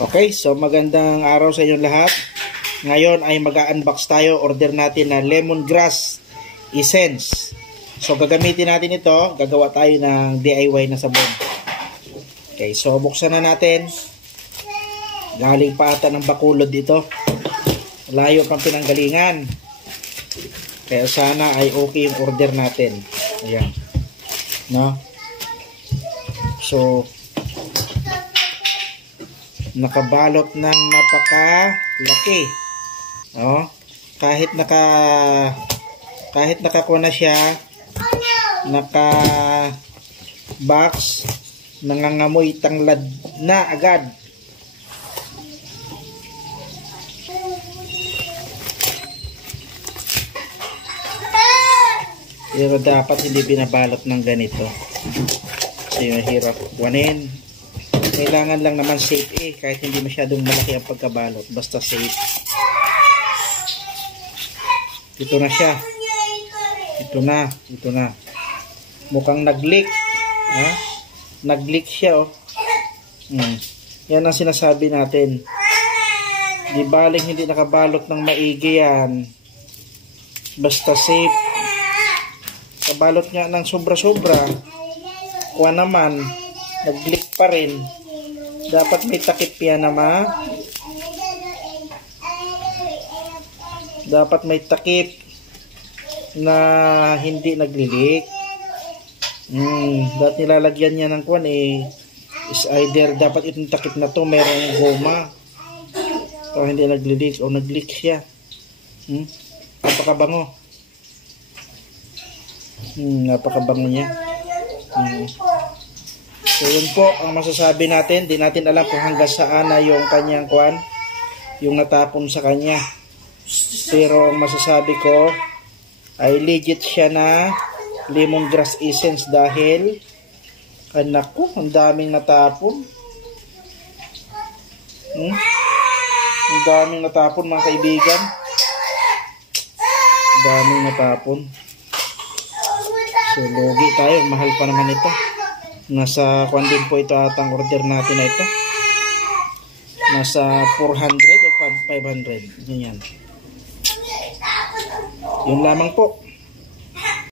Okay, so magandang araw sa inyong lahat. Ngayon ay mag-unbox tayo. Order natin na lemongrass essence. So gagamitin natin ito. Gagawa tayo ng DIY na sabon. Okay, so buksan na natin. Galing pa ata ng Bacolod dito. Layo pang pinanggalingan. Kaya sana ay okay yung order natin. Ayan. No? So nakabalot ng napakalaki. Oh, kahit nakakuha na siya, naka box, nangangamoy tanglad na agad. Pero dapat hindi binabalot ng ganito. Kasi mahirap kunin. Kailangan lang naman safe kahit hindi masyadong malaki ang pagkabalot, basta safe. Ito na siya. Ito na. Mukhang nag-leak. Ha? Nag-leak siya, oh. Yan ang sinasabi natin. Di baling hindi nakabalot ng maigi yan. Basta safe. Kabalot nga ng sobra-sobra. Kuha naman, nag-leak pa rin. Dapat may takip yan naman. Dapat may takip na hindi naglilik. Dapat nilalagyan niya ng kuwan is either dapat itong takip na to merong goma o hindi naglilik o naglik siya. Napakabango. Napakabango niya. So yun po ang masasabi natin. Di natin alam kung hanggang saan na yung kanyang kwan, yung natapon sa kanya. Pero ang masasabi ko ay legit siya na lemongrass essence dahil anak ko, ang daming natapon. Ang daming natapon mga kaibigan. Ang daming natapon. So logi tayo, mahal pa naman ito. Nasa kwan din po ito atang order natin na ito. Nasa 400 o 500. Ganyan. Yun lamang po.